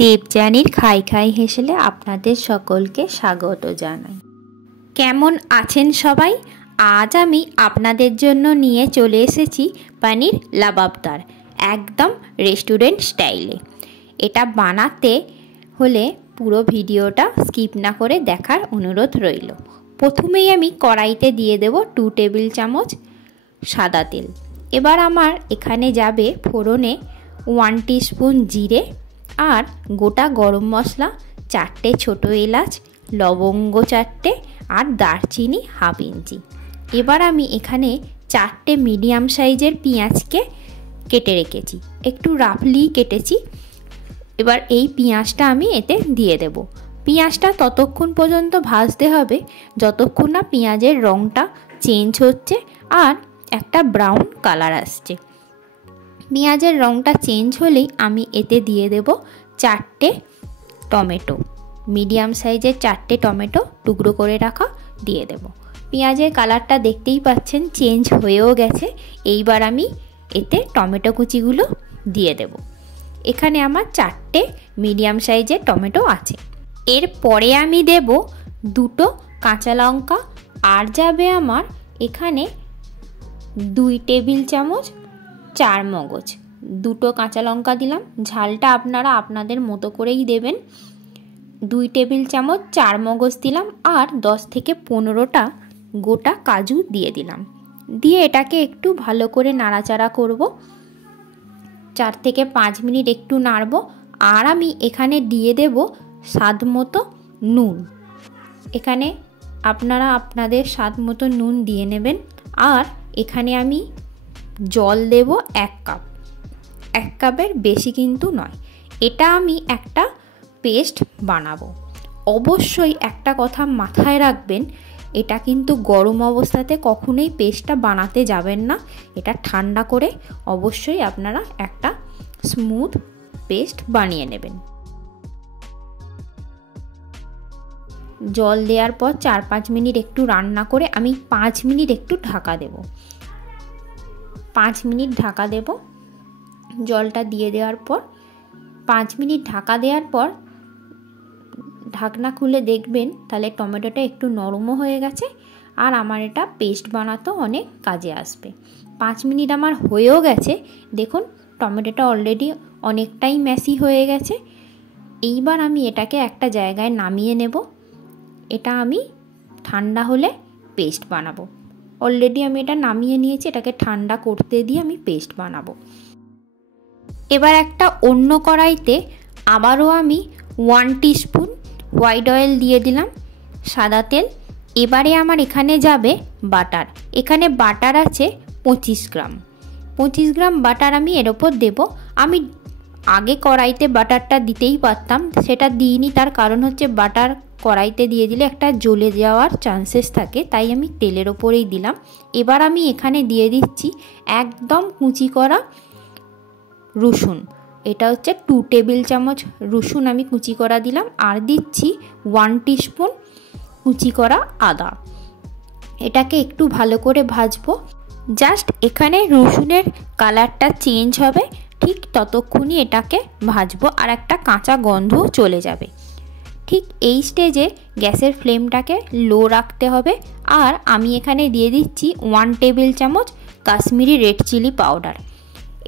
দেবযানীর খাই খাই হেসেলে আপনাদের সকলকে স্বাগত জানাই। কেমন আছেন সবাই? আজ আমি আপনাদের জন্য নিয়ে চলে এসেছি পনির লাবাবদার, একদম রেস্টুরেন্ট স্টাইলে। এটা বানাতে হলে পুরো ভিডিওটা স্কিপ না করে দেখার অনুরোধ রইল। প্রথমেই আমি কড়াইতে দিয়ে দেব 2 টেবিল চামচ সাদা তেল। এবার আমার এখানে যাবে ফোড়নে 1 টিস্পুন জিরে আর গোটা গরম মশলা 4টে ছোটো এলাচ, লবঙ্গ 4টে আর দারচিনি হাফ ইঞ্চি। এবার আমি এখানে 4টে মিডিয়াম সাইজের পেঁয়াজকে কেটে রেখেছি, একটু রাফলি কেটেছি। এবার এই পেঁয়াজটা আমি এতে দিয়ে দেব। পেঁয়াজটা ততক্ষণ পর্যন্ত ভাজতে হবে যতক্ষণ না পেঁয়াজের রঙটা চেঞ্জ হচ্ছে আর একটা ব্রাউন কালার আসছে। পেঁয়াজের রঙটা চেঞ্জ হলেই আমি এতে দিয়ে দেব 4টে টমেটো, মিডিয়াম সাইজের 4টে টমেটো টুকরো করে রাখা দিয়ে দেব। পেঁয়াজের কালারটা দেখতেই পাচ্ছেন চেঞ্জ হয়েও গেছে। এইবার আমি এতে টমেটো কুচিগুলো দিয়ে দেব। এখানে আমার 4টে মিডিয়াম সাইজের টমেটো আছে। এরপরে আমি দেব 2টো কাঁচা লঙ্কা আর যাবে আমার এখানে 2 টেবিল চামচ চারমগজ। 2টো কাঁচা লঙ্কা দিলাম, ঝালটা আপনারা আপনাদের মতো করেই দেবেন। 2 টেবিল চামচ চারমগজ দিলাম আর 10 থেকে 15টা গোটা কাজু দিয়ে দিলাম। দিয়ে এটাকে একটু ভালো করে নাড়াচাড়া করব, 4 থেকে 5 মিনিট একটু নাড়ব। আর আমি এখানে দিয়ে দেব স্বাদ মতো নুন। এখানে আপনারা আপনাদের স্বাদ মতো নুন দিয়ে নেবেন। আর এখানে আমি জল দেব 1 কাপ, 1 কাপের বেশি কিন্তু নয়। এটা আমি একটা পেস্ট বানাবো। অবশ্যই একটা কথা মাথায় রাখবেন, এটা কিন্তু গরম অবস্থাতে কখনোই পেস্টটা বানাতে যাবেন না। এটা ঠান্ডা করে অবশ্যই আপনারা একটা স্মুথ পেস্ট বানিয়ে নেবেন। জল দেওয়ার পর 4-5 মিনিট একটু রান্না করে আমি 5 মিনিট একটু ঢাকা দেব। 5 মিনিট ঢাকা দেব। জলটা দিয়ে দেওয়ার পর 5 মিনিট ঢাকা দেওয়ার পর ঢাকনা খুলে দেখবেন তাহলে টমেটোটা একটু নরমও হয়ে গেছে আর আমার এটা পেস্ট বানাতেও অনেক কাজে আসবে। 5 মিনিট আমার হয়েও গেছে। দেখুন টমেটোটা অলরেডি অনেকটাই ম্যাশি হয়ে গেছে। এইবার আমি এটাকে একটা জায়গায় নামিয়ে নেব। এটা আমি ঠান্ডা হলে পেস্ট বানাবো। অলরেডি আমি এটা নামিয়ে নিয়েছি, এটাকে ঠান্ডা করতে দিয়ে আমি পেস্ট বানাবো। এবার একটা অন্য কড়াইতে আবারও আমি 1 টিস্পুন হোয়াইট অয়েল দিয়ে দিলাম, সাদা তেল। এবারে আমার এখানে যাবে বাটার। এখানে বাটার আছে 25 গ্রাম। 25 গ্রাম বাটার আমি এর ওপর দেব। আমি আগে কড়াইতে বাটারটা দিতেই পারতাম, সেটা দিইনি। তার কারণ হচ্ছে বাটার কড়াইতে দিয়ে দিলে একটা জ্বলে যাওয়ার চান্সেস থাকে, তাই আমি তেলের ওপরেই দিলাম। এবার আমি এখানে দিয়ে দিচ্ছি একদম কুচি করা রসুন। এটা হচ্ছে 2 টেবিল চামচ রসুন আমি কুচি করা দিলাম। আর দিচ্ছি 1 টিস্পুন কুচি করা আদা। এটাকে একটু ভালো করে ভাজবো। জাস্ট এখানে রসুনের কালারটা চেঞ্জ হবে, ঠিক ততক্ষণই এটাকে ভাজবো আর একটা কাঁচা গন্ধও চলে যাবে। ঠিক এই স্টেজে গ্যাসের ফ্লেমটাকে লো রাখতে হবে। আর আমি এখানে দিয়ে দিচ্ছি 1 টেবিল চামচ কাশ্মীরি রেড চিলি পাউডার।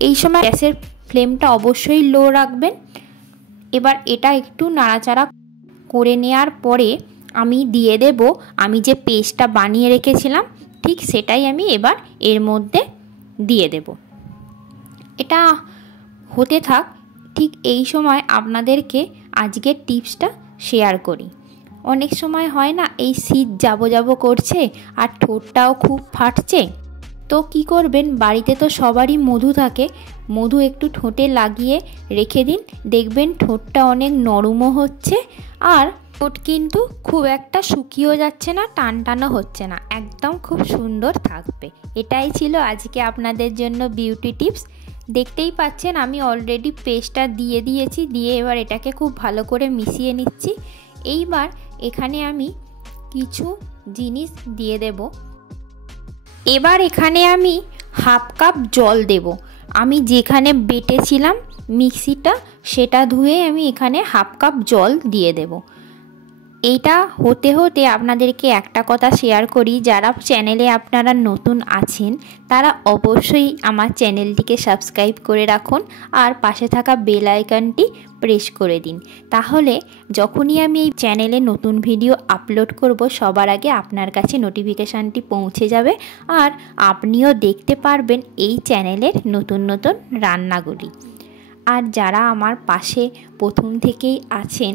এই সময় গ্যাসের ফ্লেমটা অবশ্যই লো রাখবেন। এবার এটা একটু নাড়াচাড়া করে নেওয়ার পরে আমি দিয়ে দেব আমি যে পেস্টটা বানিয়ে রেখেছিলাম, ঠিক সেটাই আমি এবার এর মধ্যে দিয়ে দেব। এটা হতে থাক। ঠিক এই সময় আপনাদেরকে আজকের টিপসটা শেয়ার করি। অনেক সময় হয় না এই শীত যাব করছে আর ঠোঁটটাও খুব ফাটছে, তো কি করবেন, বাড়িতে তো সবারই মধু থাকে। মধু একটু ঠোঁটে লাগিয়ে রেখে দিন, দেখবেন ঠোঁটটা অনেক নরমও হচ্ছে আর ঠোঁট কিন্তু খুব একটা শুকিয়েও যাচ্ছে না, টানটানও হচ্ছে না, একদম খুব সুন্দর থাকবে। এটাই ছিল আজকে আপনাদের জন্য বিউটি টিপস। দেখতেই পাচ্ছেন আমি অলরেডি পেস্টটা দিয়ে দিয়েছি। দিয়ে এবার এটাকে খুব ভালো করে মিশিয়ে নিচ্ছি। এইবার এখানে আমি কিছু জিনিস দিয়ে দেব। এবার এখানে আমি 1/2 কাপ জল দেব। আমি যেখানে বেটেছিলাম মিক্সিটা সেটা ধুয়ে আমি এখানে হাফ কাপ জল দিয়ে দেব। এইটা হতে হতে আপনাদেরকে একটা কথা শেয়ার করি, যারা চ্যানেলে আপনারা নতুন আছেন তারা অবশ্যই আমার চ্যানেলটিকে সাবস্ক্রাইব করে রাখুন আর পাশে থাকা বেল আইকনটি প্রেস করে দিন। তাহলে যখনই আমি এই চ্যানেলে নতুন ভিডিও আপলোড করব সবার আগে আপনার কাছে নোটিফিকেশানটি পৌঁছে যাবে আর আপনিও দেখতে পারবেন এই চ্যানেলের নতুন নতুন রান্নাগুলি। আর যারা আমার পাশে প্রথম থেকেই আছেন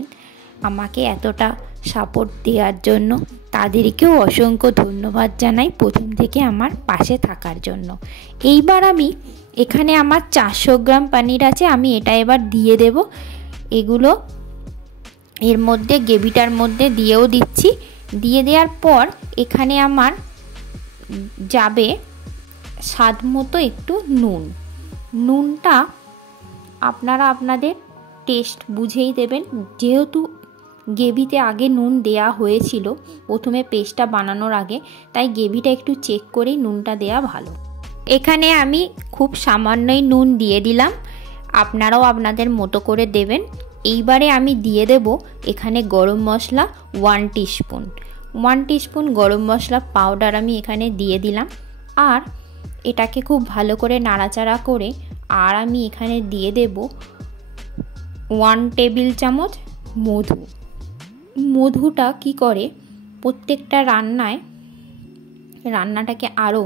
আমাকে এতটা সাপোর্ট দেওয়ার জন্য তাদেরকেও অসংখ্য ধন্যবাদ জানাই প্রথম থেকে আমার পাশে থাকার জন্য। এইবার আমি এখানে আমার 400 গ্রাম পনির আছে, আমি এটা এবার দিয়ে দেব। এগুলো এর মধ্যে গ্রেভিটার মধ্যে দিয়েও দিচ্ছি। দিয়ে দেওয়ার পর এখানে আমার যাবে স্বাদ মতো একটু নুন। নুনটা আপনারা আপনাদের টেস্ট বুঝেই দেবেন, যেহেতু গ্রেভিতে আগে নুন দেয়া হয়েছিল প্রথমে পেস্টটা বানানোর আগে, তাই গ্রেভিটা একটু চেক করেই নুনটা দেয়া ভালো। এখানে আমি খুব সামান্যই নুন দিয়ে দিলাম, আপনারাও আপনাদের মতো করে দেবেন। এইবারে আমি দিয়ে দেব এখানে গরম মশলা 1 টিস্পুন। 1 টিস্পুন গরম মশলা পাউডার আমি এখানে দিয়ে দিলাম আর এটাকে খুব ভালো করে নাড়াচাড়া করে আর আমি এখানে দিয়ে দেব 1 টেবিল চামচ মধু। মধুটা কি করে প্রত্যেকটা রান্নাটাকে আরও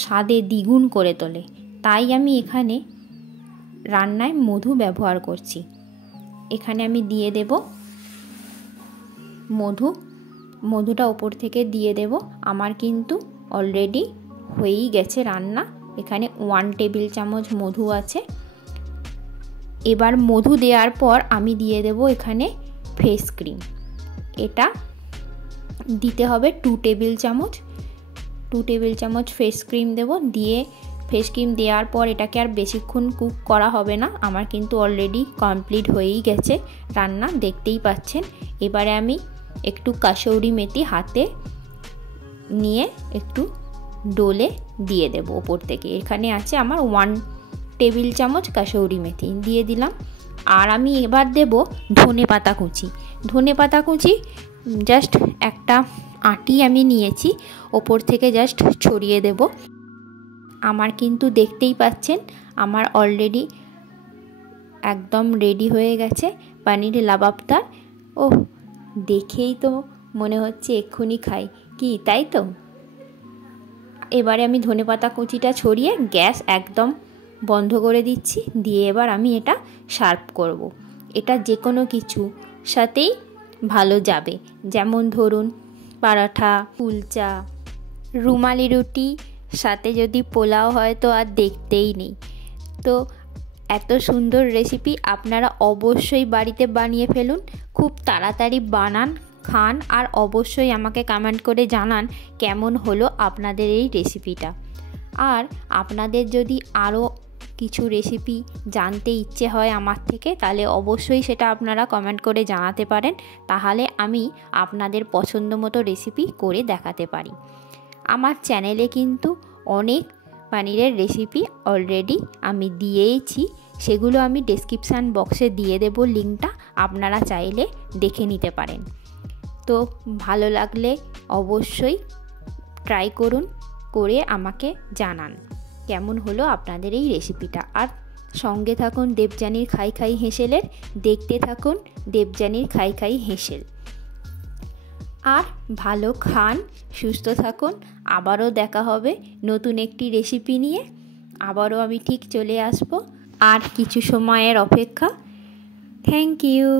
স্বাদে দ্বিগুণ করে তোলে, তাই আমি এখানে রান্নায় মধু ব্যবহার করছি। এখানে আমি দিয়ে দেব মধুটা ওপর থেকে দিয়ে দেব। আমার কিন্তু অলরেডি হয়েই গেছে রান্না। এখানে 1 টেবিল চামচ মধু আছে। এবার মধু দেওয়ার পর আমি দিয়ে দেব এখানে ফ্রেশ ক্রিম। এটা দিতে হবে 2 টেবিল চামচ ফ্রেশ ক্রিম দেব। দিয়ে ফ্রেশ ক্রিম দেওয়ার পর এটাকে আর বেশিক্ষণ কুক করা হবে না, আমার কিন্তু অলরেডি কমপ্লিট হয়েই গেছে রান্না, দেখতেই পাচ্ছেন। এবারে আমি একটু কাসৌরি মেথি হাতে নিয়ে একটু ডোলে দিয়ে দেব ওপর থেকে। এখানে আছে আমার 1 টেবিল চামচ কাসৌরি মেথি দিয়ে দিলাম। আর আমি এবার দেব ধনেপাতা কুচি। জাস্ট একটা আঁটি আমি নিয়েছি, ওপর থেকে জাস্ট ছড়িয়ে দেব। আমার কিন্তু দেখতেই পাচ্ছেন আমার অলরেডি একদম রেডি হয়ে গেছে পনির লাবাবদার। ও দেখেই তো মনে হচ্ছে এক্ষুনি খাই, কি তাই তো? এবারে আমি ধনেপাতা কুচিটা ছড়িয়ে গ্যাস একদম বন্ধ করে দিচ্ছি। দিয়ে এবার আমি এটা সার্ভ করব। এটা যে কোনো কিছু সাথেই ভালো যাবে, যেমন ধরুন পরাঠা, কুলচা, রুমালি রুটি, সাথে যদি পোলাও হয় তো আর দেখতেই নেই। তো এত সুন্দর রেসিপি আপনারা অবশ্যই বাড়িতে বানিয়ে ফেলুন, খুব তাড়াতাড়ি বানান, খান আর অবশ্যই আমাকে কমেন্ট করে জানান কেমন হলো আপনাদের এই রেসিপিটা। আর আপনাদের যদি আরও কিছু রেসিপি জানতে ইচ্ছে হয় আমার থেকে, তাহলে অবশ্যই সেটা আপনারা কমেন্ট করে জানাতে পারেন, তাহলে আমি আপনাদের পছন্দ মতো রেসিপি করে দেখাতে পারি। আমার চ্যানেলে কিন্তু অনেক পনিরের রেসিপি অলরেডি আমি দিয়েইছি, সেগুলো আমি ডেসক্রিপশান বক্সে দিয়ে দেব লিঙ্কটা, আপনারা চাইলে দেখে নিতে পারেন। তো ভালো লাগলে অবশ্যই ট্রাই করুন, করে আমাকে জানান কেমন হলো আপনাদের এই রেসিপিটা। আর সঙ্গে থাকুন দেবযানীর খাই খাই হেসেলের, দেখতে থাকুন দেবযানীর খাই খাই হেসেল। আর ভালো খান, সুস্থ থাকুন। আবারও দেখা হবে নতুন একটি রেসিপি নিয়ে, আবারও আমি ঠিক চলে আসব। আর কিছু সময়ের অপেক্ষা। Thank you.